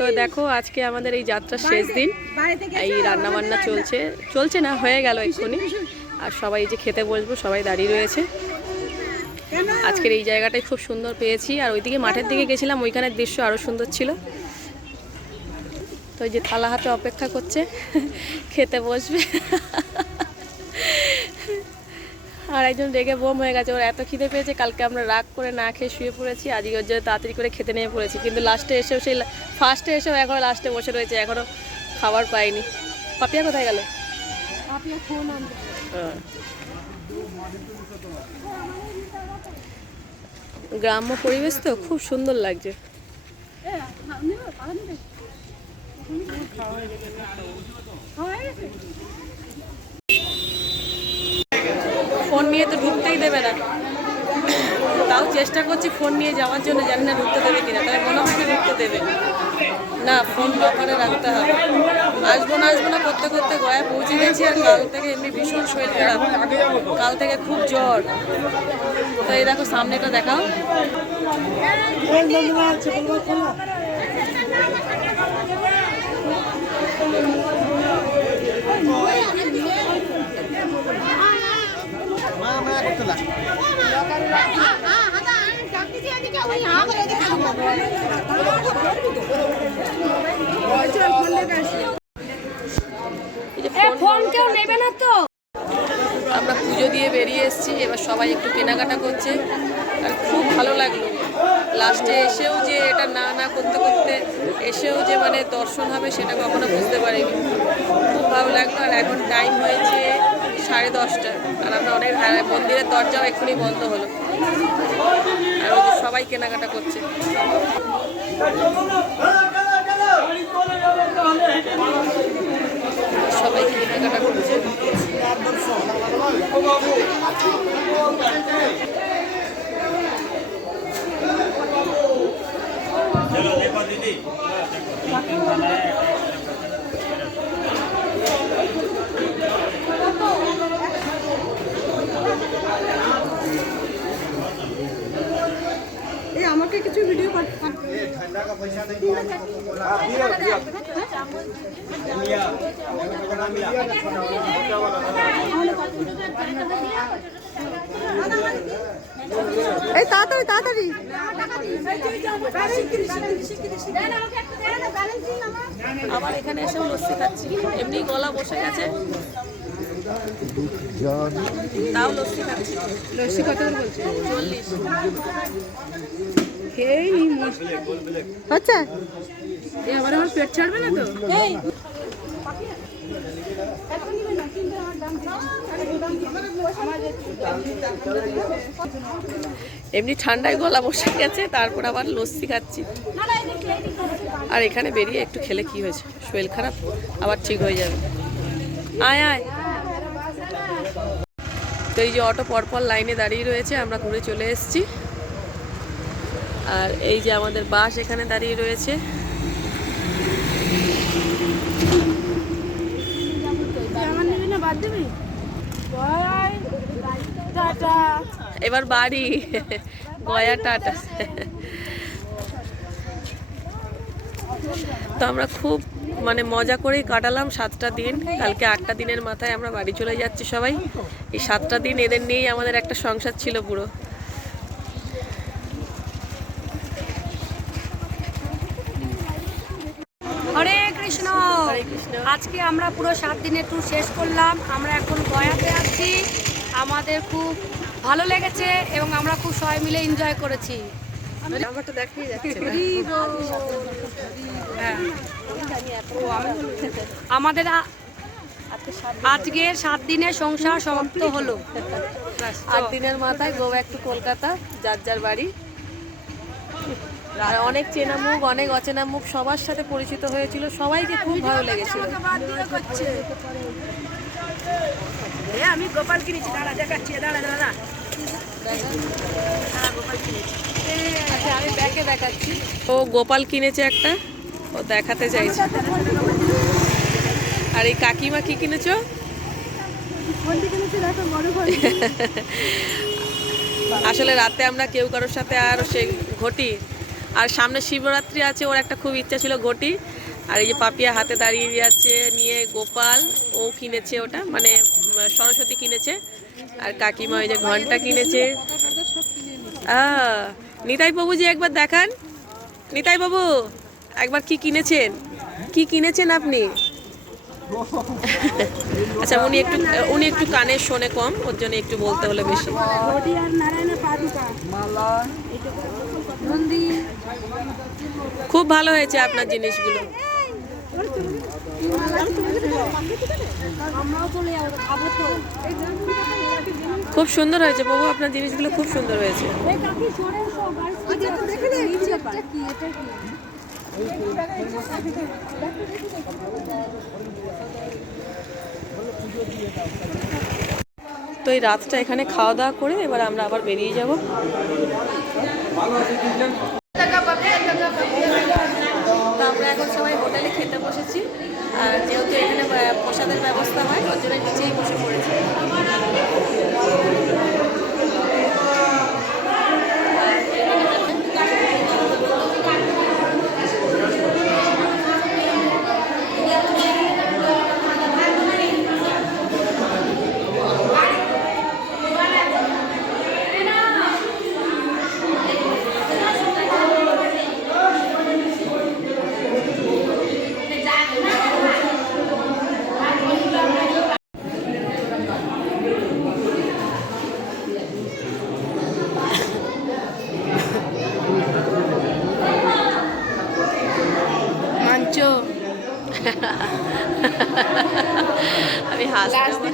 তো দেখো আজকে আমাদের এই যাত্রার শেষ দিন, এই রান্না বান্না চলছে না, হয়ে গেল এক্ষুনি। আর সবাই যে খেতে বসবো, সবাই দাঁড়িয়ে রয়েছে। আজকের এই জায়গাটাই খুব সুন্দর পেয়েছি। আর ওইদিকে মাঠের দিকে গেছিলাম, ওইখানের দৃশ্য আরও সুন্দর ছিল। তো এই যে থালা হাতে অপেক্ষা করছে, খেতে বসবে। আর একজন রেগে বোম হয়ে গেছে, ওর এত খিদে পেয়েছে, কালকে আমরা রাগ করে না খেয়ে শুয়ে পড়েছি, আজকে ওর জন্য তাড়াতাড়ি করে খেতে নেমে পড়েছি। কিন্তু লাস্টে এসেও সেই ফার্স্টে এসেও এখনও লাস্টে বসে রয়েছে, এখনও খাবার পাইনি। পাপিয়া কোথায় গেল? গ্রাম্য পরিবেশ তো খুব সুন্দর লাগছে। ফোন নিয়ে তো ঢুকতেই দেবে না, তাও চেষ্টা করছি ফোন নিয়ে যাওয়ার জন্য, জানি না ঢুকতে দেবে কিনা। তাই মনে হয় না ঢুকতে দেবে না, ফোন লকারে রাখতে হবে। আসবো না করতে করতে গয়া পৌঁছে গেছি। আর কাল থেকে এমনি ভীষণ শরীর খারাপ, কাল থেকে খুব জ্বর। তো এই দেখো সামনেটা দেখাও। আমরা পুজো দিয়ে বেরিয়ে এসেছি, এবার সবাই একটু কেনাকাটা করছে। আর খুব ভালো লাগলো লাস্টে এসেও, যে এটা না করতে করতে এসেও যে মানে দর্শন হবে সেটা কখনো বুঝতে পারিনি। খুব ভালো লাগলো। আর এখন টাইম হয়েছে 10:30, আর আমরা অনেক মন্দিরের দরজাও এক্ষুনি বন্ধ হলো। আর ওই যে সবাই কেনাকাটা করছে। সবাই কেনাকাটা করছে। আমাকে কিছু ভিডিও এই তাড়াতাড়ি তাড়াতাড়ি। আবার এখানে এসেও লস্যি খাচ্ছি, এমনি গলা বসে গেছে, তাও লস্যি খাচ্ছি। লস্যি কত করে বলছে? 40। আচ্ছা, এবার আমার পেট ছাড়বে না তো? এমনি ঠান্ডায় গলা বসে গেছে, তারপর আবার লস্যি খাচ্ছি। আর এখানে বেরিয়ে একটু খেলে কি হয়েছে, শরীর খারাপ আবার ঠিক হয়ে যাবে। আয় আয়। তো এই যে অটো পরপর লাইনে দাঁড়িয়ে রয়েছে, আমরা ঘুরে চলে এসেছি। আর এই যে আমাদের বাস এখানে দাঁড়িয়ে রয়েছে। এবার বাড়ি গয়া টাটা। তো আমরা খুব মানে মজা করেই কাটালাম 7টা দিন। কালকে 8টা দিনের মাথায় আমরা বাড়ি চলে যাচ্ছি সবাই। এই 7টা দিন এদের নিয়েই আমাদের একটা সংসার ছিল পুরো। হরে কৃষ্ণ। আজকে আমরা পুরো 7 দিনের ট্যুর শেষ করলাম। আমরা এখন গয়াতে আছি। আমাদের খুব ভালো লেগেছে এবং আমরা খুব সবাই মিলে এনজয় করেছি। আমাদের আজকে 7 দিনের সংসার সমাপ্ত হলো। 8 দিনের মাথায় গো ব্যাক টু কলকাতা, যার যার বাড়ি। আর অনেক চেনা মুখ, অনেক অচেনা মুখ সবার সাথে পরিচিত হয়েছিল, সবাইকে খুব ভালো লেগেছিল। আমি গোপাল কিনেছি, দাঁড়া দেখাচ্ছি, দাঁড়া। আচ্ছা আমি ব্যাগে দেখাচ্ছি। ও গোপাল কিনেছে একটা, ও দেখাতে চাইছে। আর এই কাকিমা কি কিনেছো? আসলে রাতে আমরা কেউ কারোর সাথে আর সেই ঘটি আর সামনে শিবরাত্রি আছে, ওর একটা খুব ইচ্ছা ছিল ঘটি। আর এই যে পাপিয়া হাতে দাঁড়িয়ে যাচ্ছে নিয়ে, গোপাল ও কিনেছে ওটা, মানে সরস্বতী কিনেছে। আর কাকিমা ওই যে ঘন্টা কিনেছে। নিতাই বাবুজি একবার দেখান, নিতাই বাবু একবার কি কিনেছেন, কি কিনেছেন আপনি? আচ্ছা, উনি একটু কানে শোনে কম, ওর জন্য একটু বলতে হলো বেশি। খুব ভালো হয়েছে আপনার জিনিসগুলো, খুব সুন্দর হয়েছে বাবু, আপনার জিনিসগুলো খুব সুন্দর হয়েছে। তো এই রাতটা এখানে খাওয়া দাওয়া করে এবার আমরা আবার বেরিয়ে যাব। তো আমরা এখন সবাই হোটেলে খেতে বসেছি, আর যেহেতু এখানে প্রসাদের ব্যবস্থা হয় ওর জন্য নিচেই বসে পড়েছি। আমি হাসতে